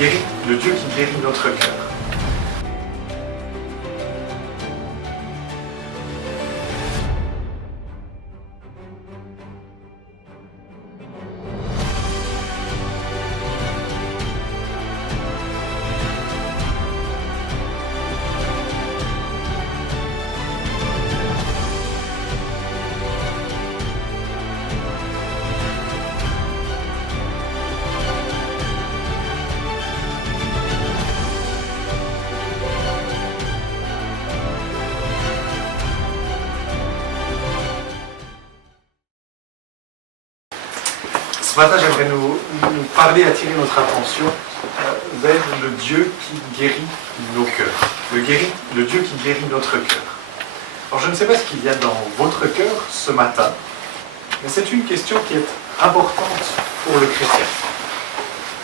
le Dieu qui guérit notre cœur. Ce matin, j'aimerais nous parler, attirer notre attention vers le Dieu qui guérit nos cœurs. Le Dieu qui guérit notre cœur. Alors, je ne sais pas ce qu'il y a dans votre cœur ce matin, mais c'est une question qui est importante pour le chrétien.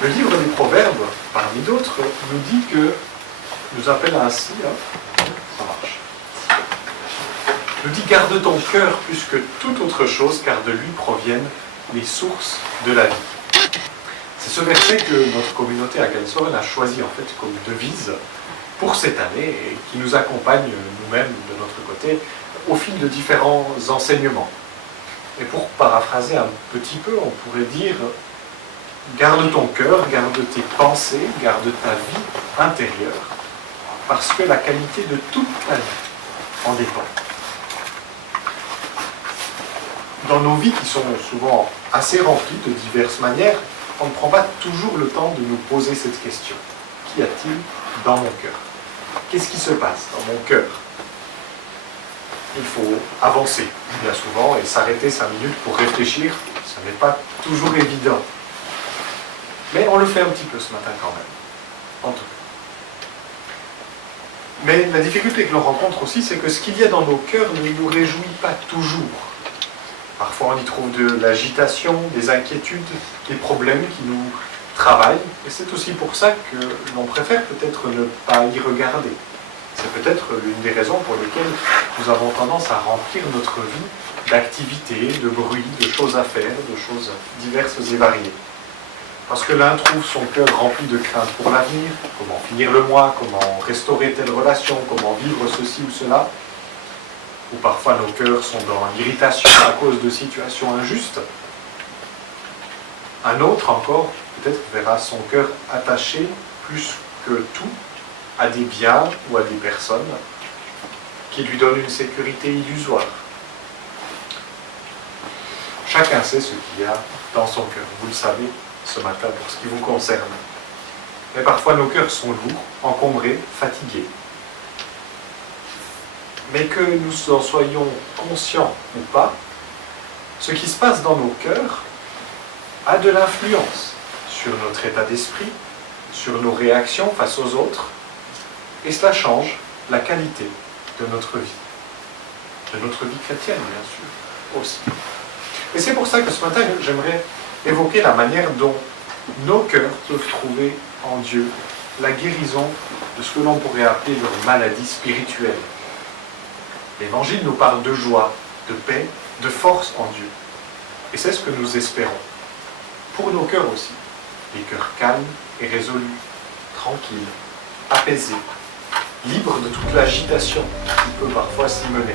Le livre des Proverbes, parmi d'autres, nous dit que, nous appelle ainsi, ça marche, nous dit « Garde ton cœur plus que toute autre chose, car de lui proviennent les sources de la vie. » C'est ce verset que notre communauté à Galsoren a choisi en fait comme devise pour cette année et qui nous accompagne nous-mêmes de notre côté au fil de différents enseignements. Et pour paraphraser un petit peu, on pourrait dire garde ton cœur, garde tes pensées, garde ta vie intérieure, parce que la qualité de toute ta vie en dépend. Dans nos vies qui sont souvent assez remplies de diverses manières, on ne prend pas toujours le temps de nous poser cette question. Qu'y a-t-il dans mon cœur? Qu'est-ce qui se passe dans mon cœur? Il faut avancer bien souvent et s'arrêter 5 minutes pour réfléchir. Ce n'est pas toujours évident. Mais on le fait un petit peu ce matin quand même. En tout cas. Mais la difficulté que l'on rencontre aussi, c'est que ce qu'il y a dans nos cœurs ne nous réjouit pas toujours. Parfois on y trouve de l'agitation, des inquiétudes, des problèmes qui nous travaillent. Et c'est aussi pour ça que l'on préfère peut-être ne pas y regarder. C'est peut-être l'une des raisons pour lesquelles nous avons tendance à remplir notre vie d'activités, de bruit, de choses à faire, de choses diverses et variées. Parce que l'un trouve son cœur rempli de crainte pour l'avenir, comment finir le mois, comment restaurer telle relation, comment vivre ceci ou cela. Ou parfois nos cœurs sont dans l'irritation à cause de situations injustes. Un autre encore, peut-être, verra son cœur attaché plus que tout à des biens ou à des personnes qui lui donnent une sécurité illusoire. Chacun sait ce qu'il y a dans son cœur, vous le savez ce matin pour ce qui vous concerne. Mais parfois nos cœurs sont lourds, encombrés, fatigués. Mais que nous en soyons conscients ou pas, ce qui se passe dans nos cœurs a de l'influence sur notre état d'esprit, sur nos réactions face aux autres, et cela change la qualité de notre vie chrétienne bien sûr aussi. Et c'est pour ça que ce matin j'aimerais évoquer la manière dont nos cœurs peuvent trouver en Dieu la guérison de ce que l'on pourrait appeler leur maladie spirituelle. L'Évangile nous parle de joie, de paix, de force en Dieu. Et c'est ce que nous espérons. Pour nos cœurs aussi. Des cœurs calmes et résolus, tranquilles, apaisés, libres de toute l'agitation qui peut parfois s'y mener.